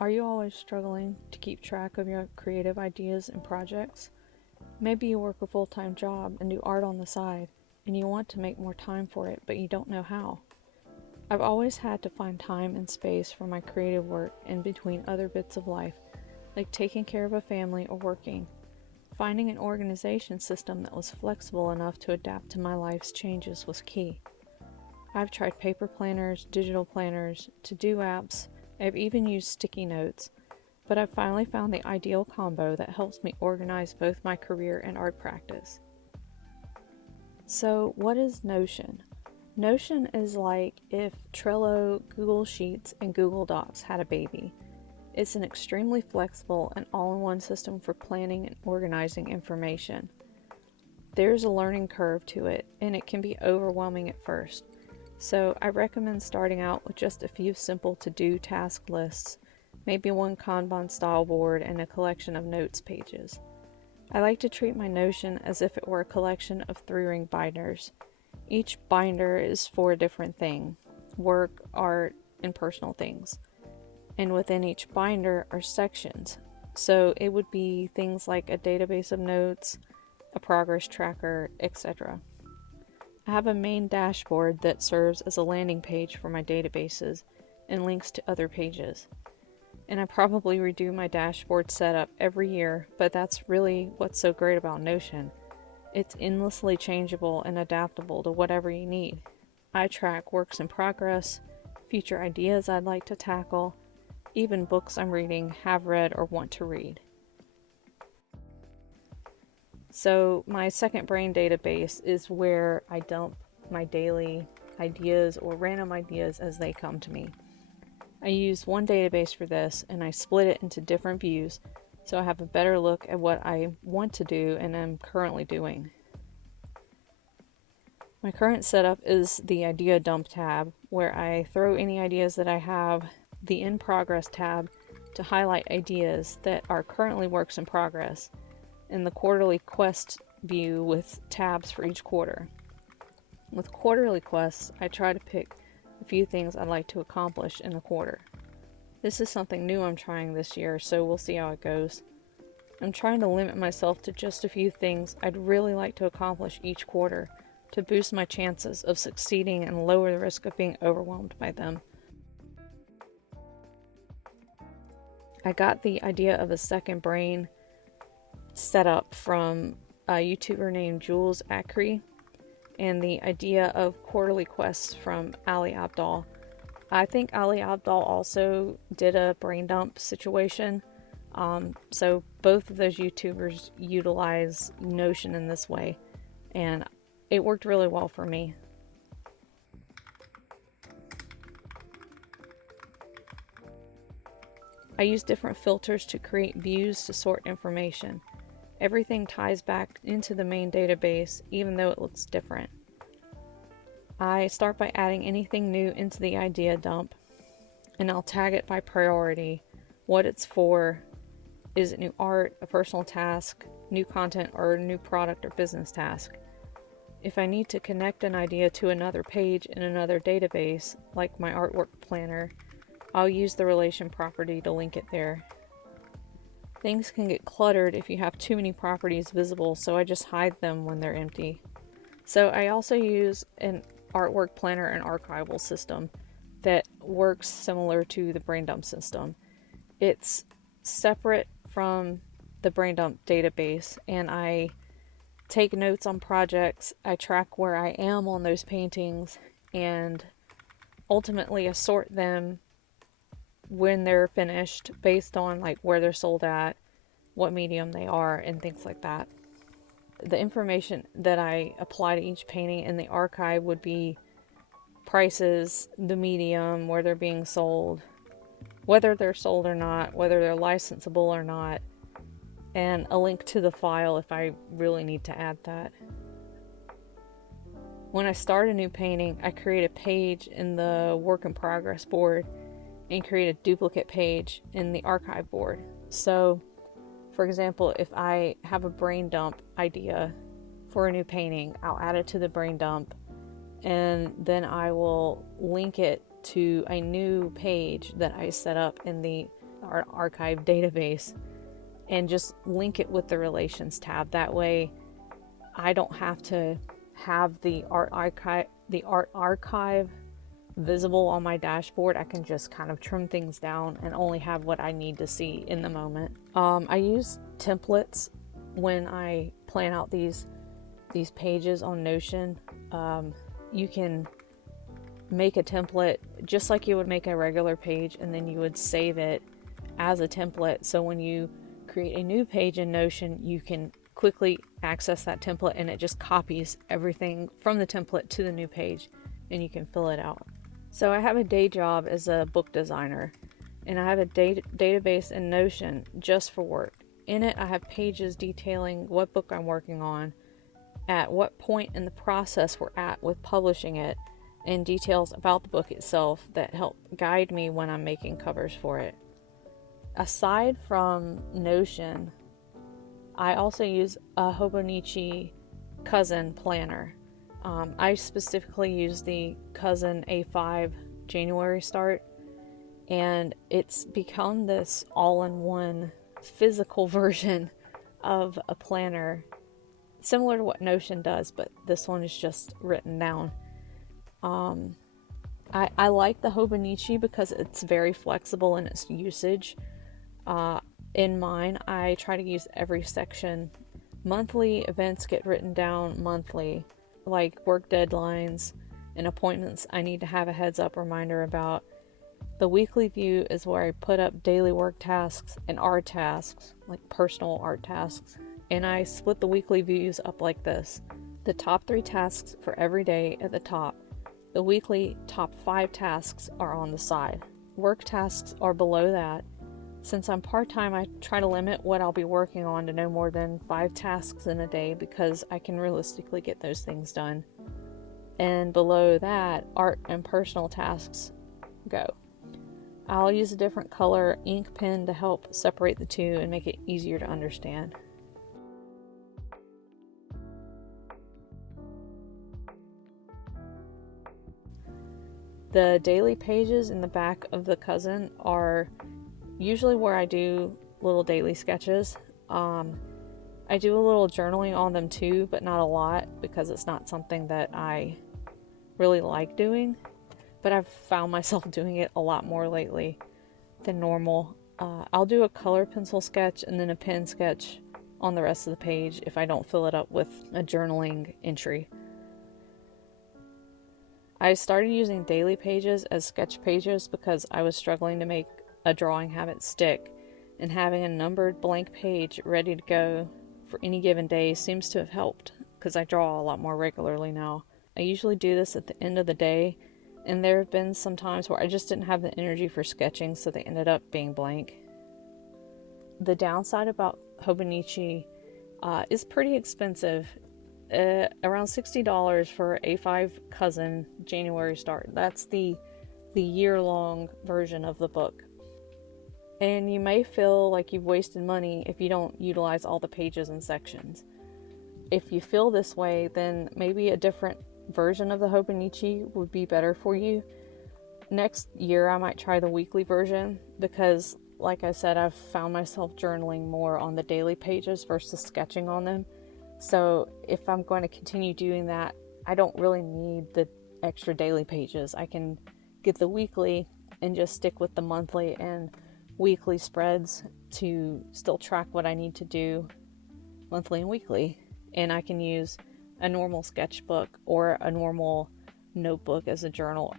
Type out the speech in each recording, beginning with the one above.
Are you always struggling to keep track of your creative ideas and projects? Maybe you work a full-time job and do art on the side, and you want to make more time for it, but you don't know how. I've always had to find time and space for my creative work in between other bits of life, like taking care of a family or working. Finding an organization system that was flexible enough to adapt to my life's changes was key. I've tried paper planners, digital planners, to-do apps. I've even used sticky notes, but I've finally found the ideal combo that helps me organize both my career and art practice. So, what is Notion? Notion is like if Trello, Google Sheets, and Google Docs had a baby. It's an extremely flexible and all-in-one system for planning and organizing information. There's a learning curve to it, and it can be overwhelming at first. So I recommend starting out with just a few simple to-do task lists, maybe one Kanban style board and a collection of notes pages. I like to treat my Notion as if it were a collection of 3-ring binders. Each binder is for a different thing: work, art, and personal things. And within each binder are sections. So it would be things like a database of notes, a progress tracker, etc. I have a main dashboard that serves as a landing page for my databases and links to other pages. And I probably redo my dashboard setup every year, but that's really what's so great about Notion. It's endlessly changeable and adaptable to whatever you need. I track works in progress, future ideas I'd like to tackle, even books I'm reading, have read, or want to read. So my second brain database is where I dump my daily ideas or random ideas as they come to me. I use one database for this, and I split it into different views so I have a better look at what I want to do and am currently doing. My current setup is the idea dump tab, where I throw any ideas that I have, the in progress tab to highlight ideas that are currently works in progress, and the quarterly quest view with tabs for each quarter. With quarterly quests, I try to pick a few things I'd like to accomplish in the quarter. This is something new I'm trying this year, so we'll see how it goes. I'm trying to limit myself to just a few things I'd really like to accomplish each quarter to boost my chances of succeeding and lower the risk of being overwhelmed by them. I got the idea of a second brain set up from a YouTuber named Jules Acri, and the idea of quarterly quests from Ali Abdaal. I think Ali Abdaal also did a brain dump situation, so both of those YouTubers utilize Notion in this way, and it worked really well for me. I use different filters to create views to sort information. Everything ties back into the main database, even though it looks different. I start by adding anything new into the idea dump, and I'll tag it by priority, what it's for. Is it new art, a personal task, new content, or a new product or business task? If I need to connect an idea to another page in another database, like my artwork planner, I'll use the relation property to link it there. Things can get cluttered if you have too many properties visible, so I just hide them when they're empty. So I also use an artwork planner and archival system that works similar to the brain dump system. It's separate from the brain dump database, and I take notes on projects, I track where I am on those paintings, and ultimately assort them when they're finished based on like where they're sold at, what medium they are, and things like that. The information that I apply to each painting in the archive would be prices, the medium, where they're being sold, whether they're sold or not, whether they're licensable or not, and a link to the file if I really need to add that. When I start a new painting, I create a page in the work in progress board and create a duplicate page in the archive board. So, for example, if I have a brain dump idea for a new painting, I'll add it to the brain dump, and then I will link it to a new page that I set up in the Art Archive database and just link it with the Relations tab. That way I don't have to have the Art Archive visible on my dashboard. I can just kind of trim things down and only have what I need to see in the moment. I use templates when I plan out these pages on Notion. You can make a template just like you would make a regular page, and then you would save it as a template, so when you create a new page in Notion, you can quickly access that template and it just copies everything from the template to the new page and you can fill it out. So I have a day job as a book designer, and I have a database in Notion just for work. In it, I have pages detailing what book I'm working on, at what point in the process we're at with publishing it, and details about the book itself that help guide me when I'm making covers for it. Aside from Notion, I also use a Hobonichi Cousin planner. I specifically use the Cousin A6 January start, and it's become this all-in-one physical version of a planner, similar to what Notion does, but this one is just written down. I like the Hobonichi because it's very flexible in its usage. In mine, I try to use every section. Monthly events get written down monthly, like work deadlines and appointments I need to have a heads up reminder about. The weekly view is where I put up daily work tasks and art tasks, like personal art tasks. And I split the weekly views up like this. The top 3 tasks for every day at the top. The weekly top 5 tasks are on the side. Work tasks are below that. Since I'm part-time, I try to limit what I'll be working on to no more than 5 tasks in a day because I can realistically get those things done. And below that, art and personal tasks go. I'll use a different color ink pen to help separate the two and make it easier to understand. The daily pages in the back of the Cousin are usually where I do little daily sketches. I do a little journaling on them too, but not a lot because it's not something that I really like doing. But I've found myself doing it a lot more lately than normal. I'll do a color pencil sketch and then a pen sketch on the rest of the page if I don't fill it up with a journaling entry. I started using daily pages as sketch pages because I was struggling to make a drawing habit stick, and having a numbered blank page ready to go for any given day seems to have helped because I draw a lot more regularly now. I usually do this at the end of the day, and there have been some times where I just didn't have the energy for sketching, so they ended up being blank. The downside about Hobonichi is pretty expensive. Around $60 for A6 Cousin January start. That's the year-long version of the book. And you may feel like you've wasted money if you don't utilize all the pages and sections. If you feel this way, then maybe a different version of the Hobonichi would be better for you. Next year I might try the weekly version because, like I said, I've found myself journaling more on the daily pages versus sketching on them. So if I'm going to continue doing that, I don't really need the extra daily pages. I can get the weekly and just stick with the monthly and weekly spreads to still track what I need to do monthly and weekly. And I can use a normal sketchbook or a normal notebook as a journal.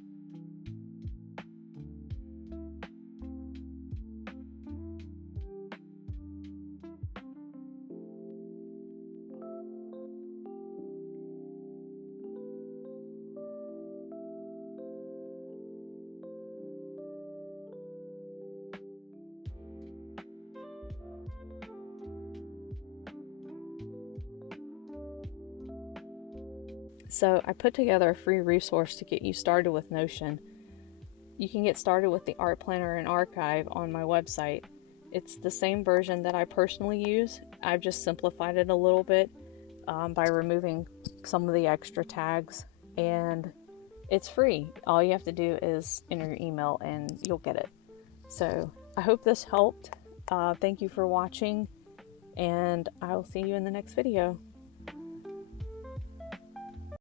So I put together a free resource to get you started with Notion. You can get started with the Art Planner and Archive on my website. It's the same version that I personally use. I've just simplified it a little bit by removing some of the extra tags, and it's free. All you have to do is enter your email and you'll get it. So I hope this helped. Thank you for watching, and I will see you in the next video.